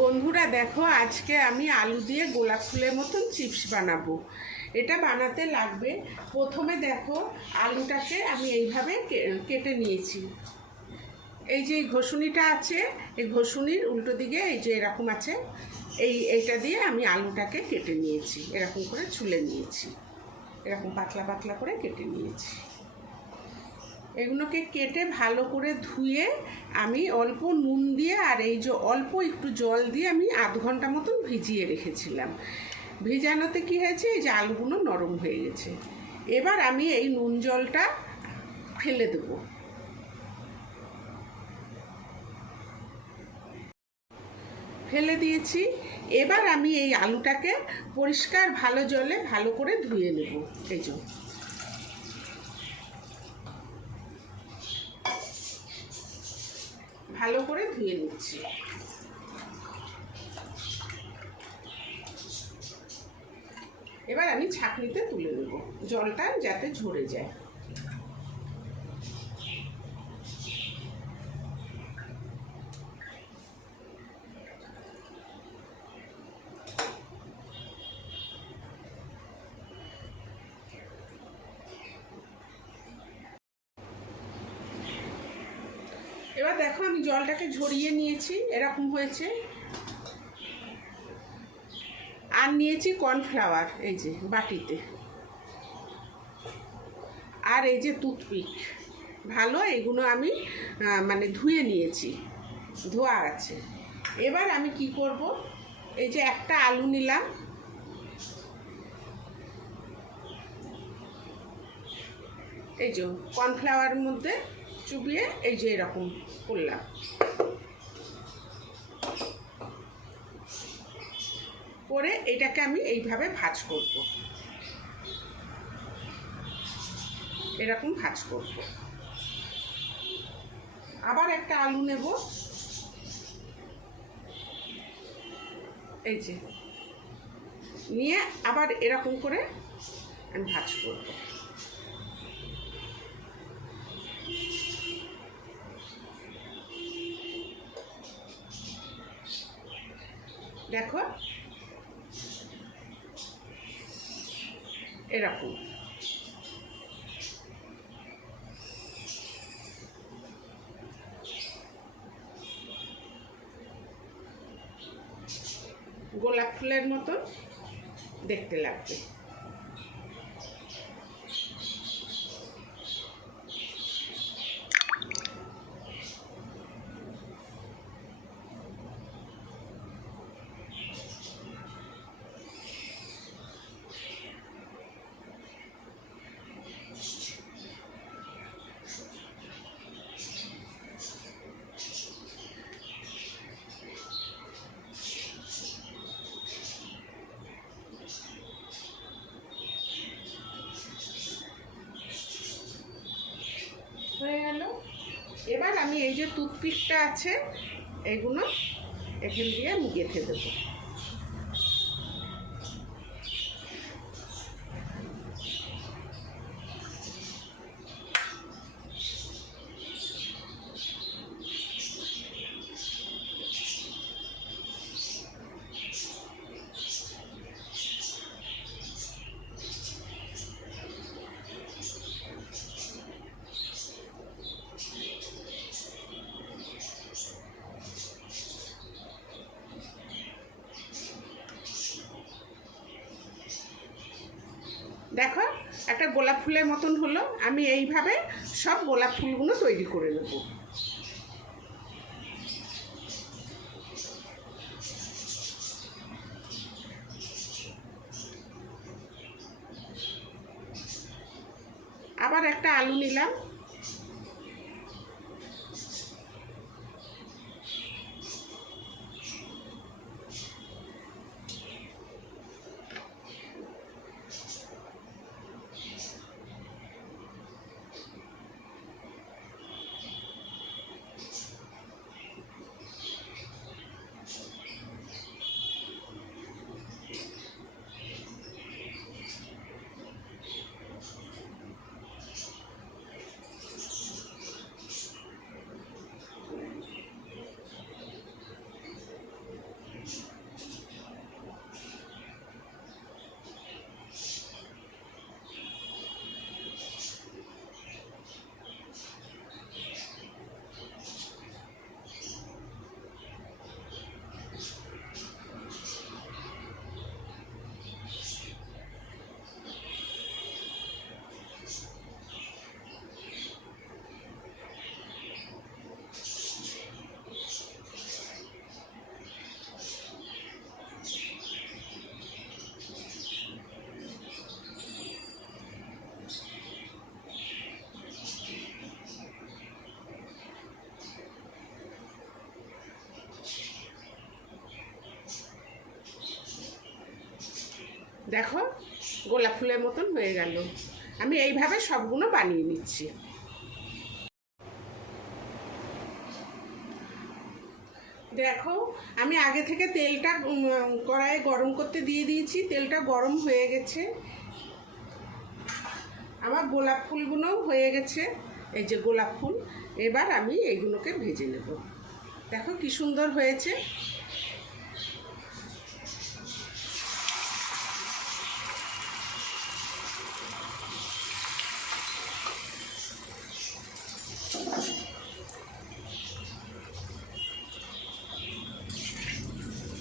বন্ধুরা দেখো, আজকে আমি আলু দিয়ে গোলাপ ফুলের মতন চিপস বানাবো। এটা বানাতে লাগবে, প্রথমে দেখো আলুটাকে আমি এইভাবে কেটে নিয়েছি। এই যে ঘষুনিটা আছে, এই ঘষুনির উল্টো দিকে এই যে এরকম আছে, এইটা দিয়ে আমি আলুটাকে কেটে নিয়েছি, এরকম করে ছুলে নিয়েছি, এরকম পাতলা পাতলা করে কেটে নিয়েছি। এগুলোকে কেটে ভালো করে ধুয়ে আমি অল্প নুন দিয়ে আর এই যে অল্প একটু জল দিয়ে আমি আধ ঘন্টা মতন ভিজিয়ে রেখেছিলাম। ভিজানোতে কি হয়েছে, এই যে আলুগুলো নরম হয়ে গেছে। এবার আমি এই নুন জলটা ফেলে দেব। ফেলে দিয়েছি। এবার আমি এই আলুটাকে পরিষ্কার ভালো জলে ভালো করে ধুয়ে নেব। এই যে ভালো করে ধুয়ে নিচ্ছি। এবার আমি ছাঁকনিতে তুলে নেব, জলটা যাতে ঝরে যায়। এবার দেখো আমি জলটাকে ঝরিয়ে নিয়েছি, এরকম হয়েছে। আর নিয়েছি কর্নফ্লাওয়ার এই যে বাটিতে, আর এই যে টুথপিক ভালো, এগুলো আমি মানে ধুয়ে নিয়েছি, ধোয়া আছে। এবার আমি কি করব, এই যে একটা আলু নিলাম, এই যে কর্নফ্লাওয়ারের মধ্যে চুবিয়ে এই যে এরকম করলাম। করে এটাকে আমি এইভাবে ভাজ করব, এরকম ভাজ করব। আবার একটা আলু নেব, এই যে নিয়ে আবার এরকম করে আমি ভাজ করব। দেখো এরকম। গোলাপ ফুলের মতন দেখতে লাগবে। হয়ে গেল। এবার আমি এই যে টুথপিকটা আছে, এগুলো এখান দিয়ে আমি গেঁথে দেবো। দেখো একটা গোলাপ ফুলের মতন হলো। আমি এইভাবে সব গোলাপ ফুলগুলো তৈরি করে নেব। আবার একটা আলু নিলাম, দেখো গোলাপ ফুলের মতন হয়ে গেল। আমি এইভাবে সবগুলো বানিয়ে নিচ্ছি। দেখো আমি আগে থেকে তেলটা কড়াইয়ে গরম করতে দিয়ে দিয়েছি, তেলটা গরম হয়ে গেছে। আমার গোলাপ ফুলগুলোও হয়ে গেছে, এই যে গোলাপ ফুল। এবার আমি এইগুলোকে ভেজে নেব। দেখো কি সুন্দর হয়েছে।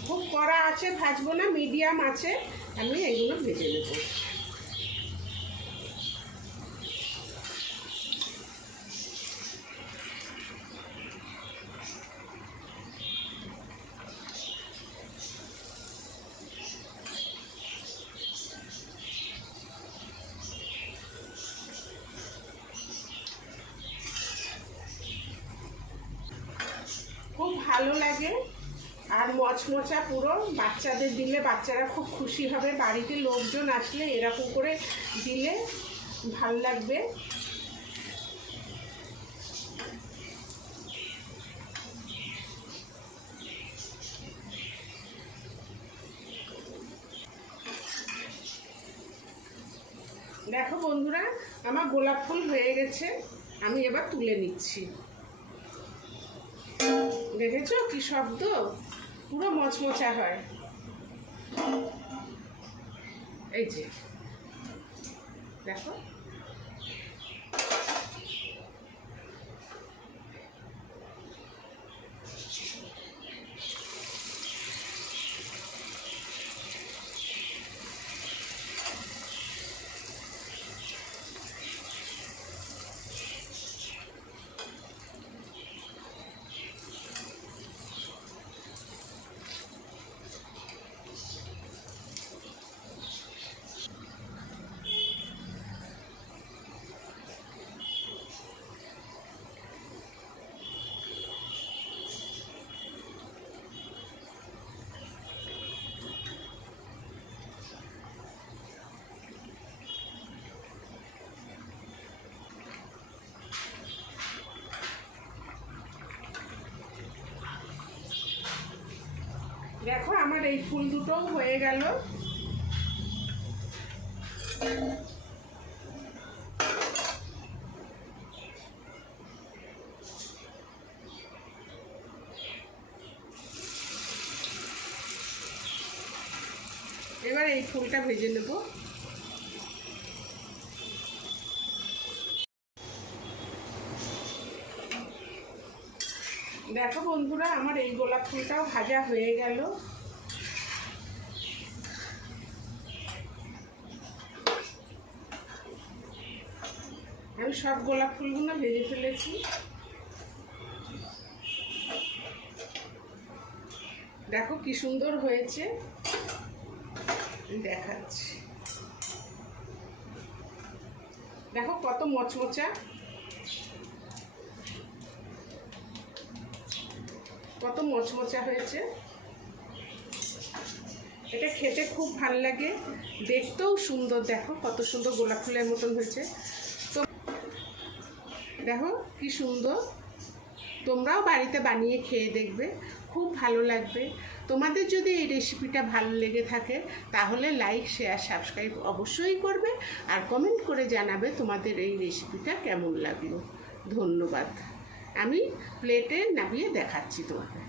খুব কড়া আছে ভাজবো না, মিডিয়াম আছে আমি এইগুলো ভেজে নেব। খুব ভালো লাগে আর মচমচা পুরো। বাচ্চাদের দিলে বাচ্চারা খুব খুশি হবে। বাড়িতে লোকজন আসলে এরকম করে দিলে ভাল লাগবে। দেখো বন্ধুরা, আমার গোলাপ ফুল হয়ে গেছে, আমি এবার তুলে নিচ্ছি। দেখেছো কি শব্দ, পুরো মচমচা হয়। এই যে দেখো, দেখো আমার এই ফুল দুটো হয়ে গেল। এবার এই ফুলটা ভেজে নেব। দেখো বন্ধুরা, আমার এই গোলাপ ফুলটাও ভাজা হয়ে গেল। আমি সব গোলাপ ফুলগুলো ভেজে ফেলেছি। দেখো কি সুন্দর হয়েছে, দেখাচ্ছি। দেখো কত মচমচা, কত মচমচা হয়েছে। এটা খেতে খুব ভালো লাগে, দেখতেও সুন্দর। দেখো কত সুন্দর গোলাপ ফুলের মতন হয়েছে। তো দেখো কি সুন্দর, তোমরাও বাড়িতে বানিয়ে খেয়ে দেখবে, খুব ভালো লাগবে। তোমাদের যদি এই রেসিপিটা ভালো লেগে থাকে তাহলে লাইক, শেয়ার, সাবস্ক্রাইব অবশ্যই করবে আর কমেন্ট করে জানাবে তোমাদের এই রেসিপিটা কেমন লাগলো। ধন্যবাদ। আমি প্লেটে নামিয়ে দেখাচ্ছি তোমাকে।